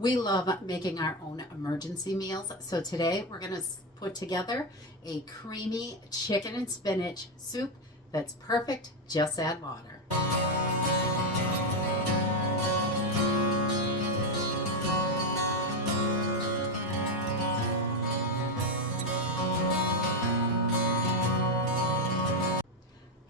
We love making our own emergency meals, so today we're going to put together a creamy chicken and spinach soup that's perfect. Just add water.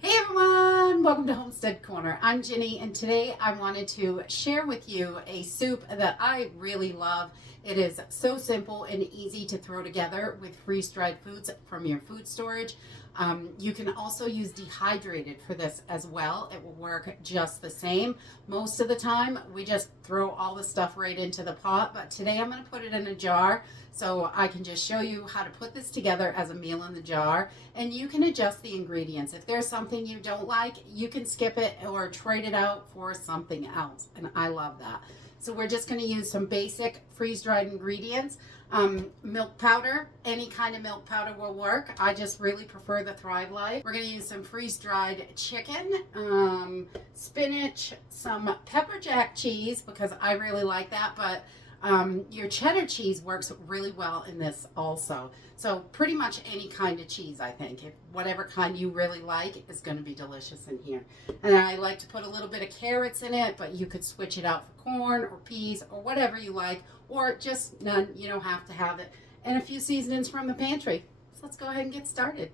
Hey everyone, welcome to Homestead Corner. I'm Ginny, and today I wanted to share with you a soup that I really love. It is so simple and easy to throw together with freeze-dried foods from your food storage. You can also use dehydrated for this as well. It will work just the same. Most of the time, we just throw all the stuff right into the pot, but today I'm going to put it in a jar so I can just show you how to put this together as a meal in the jar, and you can adjust the ingredients. If there's something you don't like, you can skip it or trade it out for something else, and I love that. So we're just going to use some basic freeze-dried ingredients. Milk powder, any kind of milk powder will work. I just really prefer the Thrive Life. We're going to use some freeze-dried chicken, spinach, some pepper jack cheese because I really like that, but your cheddar cheese works really well in this also. So pretty much any kind of cheese, I think. Whatever kind you really like is going to be delicious in here. And I like to put a little bit of carrots in it, but you could switch it out for corn or peas or whatever you like, or just none. You don't have to have it. And a few seasonings from the pantry. So let's go ahead and get started.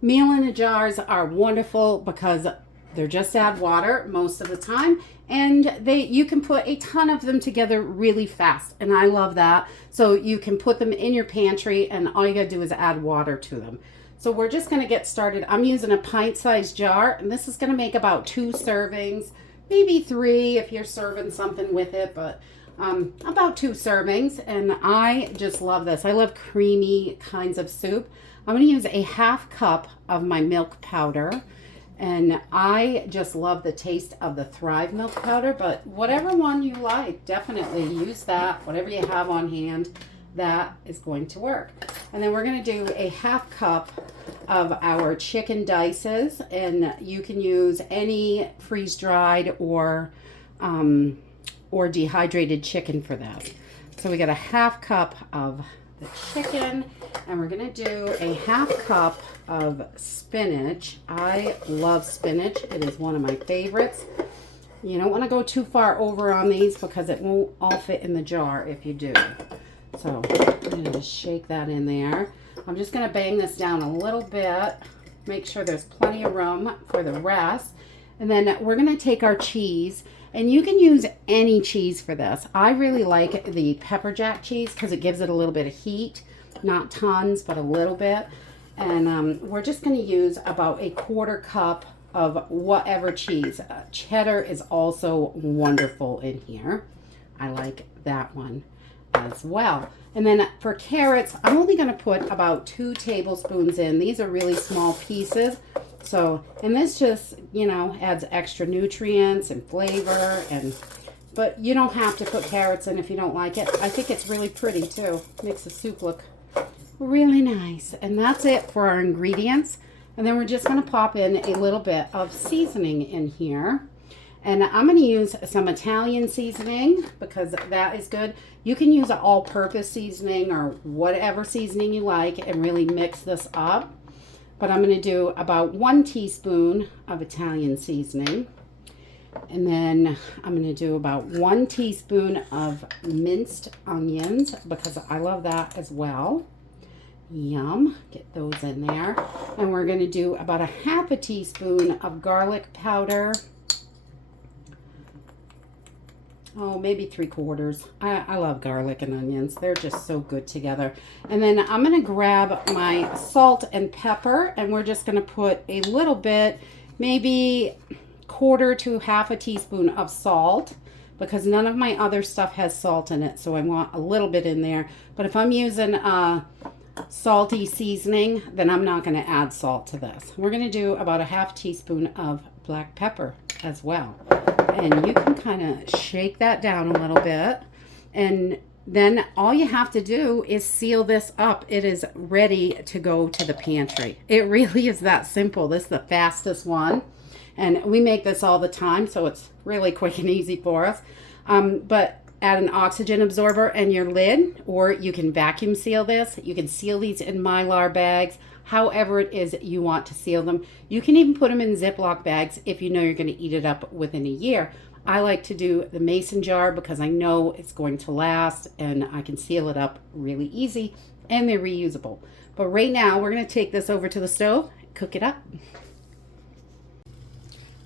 Meal in the jars are wonderful because they're just add water most of the time, and you can put a ton of them together really fast, and I love that. So you can put them in your pantry and all you gotta do is add water to them. So we're just gonna get started. I'm using a pint-sized jar, and this is gonna make about 2 servings, maybe 3 if you're serving something with it, but about 2 servings. And I just love this. I love creamy kinds of soup. I'm gonna use a 1/2 cup of my milk powder. And I just love the taste of the Thrive milk powder, but whatever one you like, definitely use that. Whatever you have on hand, that is going to work. And then we're going to do a 1/2 cup of our chicken dices, and you can use any freeze-dried or dehydrated chicken for that. So we got a 1/2 cup of the chicken, and we're going to do a 1/2 cup of spinach. I love spinach. It is one of my favorites. You don't want to go too far over on these because it won't all fit in the jar if you do. So I'm going to just shake that in there. I'm just going to bang this down a little bit, make sure there's plenty of room for the rest. And then we're going to take our cheese, and you can use any cheese for this. I really like the pepper jack cheese because it gives it a little bit of heat. Not tons, but a little bit. And we're just going to use about a 1/4 cup of whatever cheese. Cheddar is also wonderful in here. I like that one as well. And then for carrots, I'm only going to put about 2 tablespoons in. These are really small pieces. So, and this just, you know, adds extra nutrients and flavor, but you don't have to put carrots in if you don't like it. I think it's really pretty too. Makes the soup look really nice. And that's it for our ingredients. And then we're just going to pop in a little bit of seasoning in here. And I'm going to use some Italian seasoning because that is good. You can use an all-purpose seasoning or whatever seasoning you like and really mix this up. But I'm going to do about 1 teaspoon of Italian seasoning. And then I'm going to do about 1 teaspoon of minced onions because I love that as well. Yum. Get those in there. And we're going to do about a 1/2 teaspoon of garlic powder. Oh, maybe 3/4. I love garlic and onions. They're just so good together. And then I'm going to grab my salt and pepper, and we're just going to put a little bit, maybe 1/4 to 1/2 teaspoon of salt, because none of my other stuff has salt in it, so I want a little bit in there. But if I'm using salty seasoning, then I'm not going to add salt to this. We're going to do about a 1/2 teaspoon of black pepper as well. And you can kind of shake that down a little bit. And then all you have to do is seal this up. It is ready to go to the pantry. It really is that simple. This is the fastest one. And we make this all the time, so it's really quick and easy for us. But add an oxygen absorber and your lid, or you can vacuum seal this. You can seal these in Mylar bags, however it is you want to seal them. You can even put them in Ziploc bags if you know you're going to eat it up within a year. I like to do the mason jar because I know it's going to last and I can seal it up really easy, and they're reusable. But right now we're going to take this over to the stove, cook it up.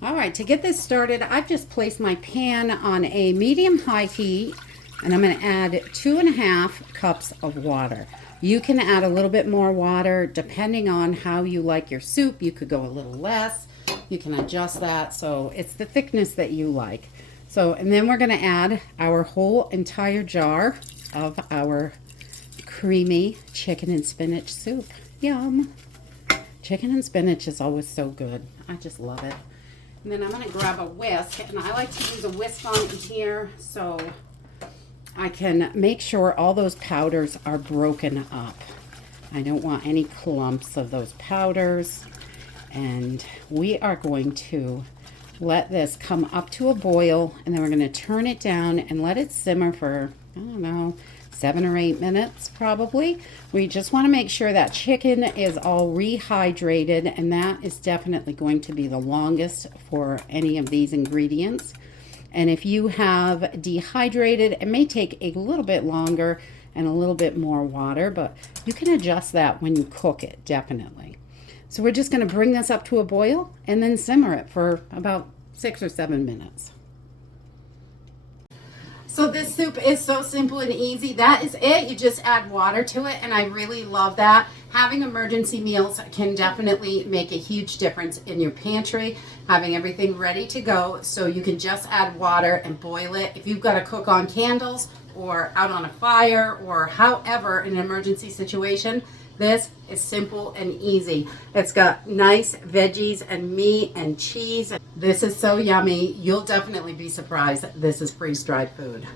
All right, to get this started, I've just placed my pan on a medium-high heat, and I'm going to add 2.5 cups of water. You can add a little bit more water depending on how you like your soup. You could go a little less. You can adjust that, so it's the thickness that you like. So, and then we're going to add our whole entire jar of our creamy chicken and spinach soup. Yum! Chicken and spinach is always so good. I just love it. And then I'm going to grab a whisk, and I like to use a whisk on here so I can make sure all those powders are broken up. I don't want any clumps of those powders. And we are going to let this come up to a boil, and then we're going to turn it down and let it simmer for, I don't know, 7 or 8 minutes probably. We just want to make sure that chicken is all rehydrated, and that is definitely going to be the longest for any of these ingredients. And if you have dehydrated, it may take a little bit longer and a little bit more water, but you can adjust that when you cook it, definitely. So we're just going to bring this up to a boil and then simmer it for about 6 or 7 minutes. So this soup is so simple and easy. That is it. You just add water to it, and I really love that. Having emergency meals can definitely make a huge difference in your pantry. Having everything ready to go, so you can just add water and boil it. If you've got to cook on candles or out on a fire or however in an emergency situation, this is simple and easy. It's got nice veggies and meat and cheese. This is so yummy. You'll definitely be surprised. This is freeze-dried food.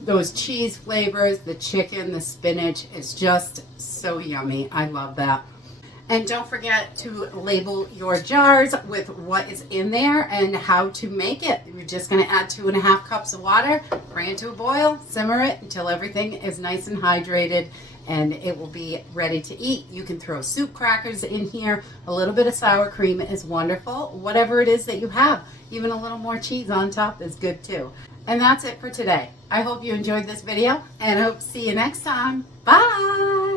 Those cheese flavors, the chicken, the spinach, it's just so yummy. I love that. And don't forget to label your jars with what is in there and how to make it. We're just going to add 2.5 cups of water, bring it to a boil, simmer it until everything is nice and hydrated, and it will be ready to eat. You can throw soup crackers in here. A little bit of sour cream is wonderful. Whatever it is that you have, even a little more cheese on top is good too. And that's it for today. I hope you enjoyed this video, and I hope to see you next time. Bye!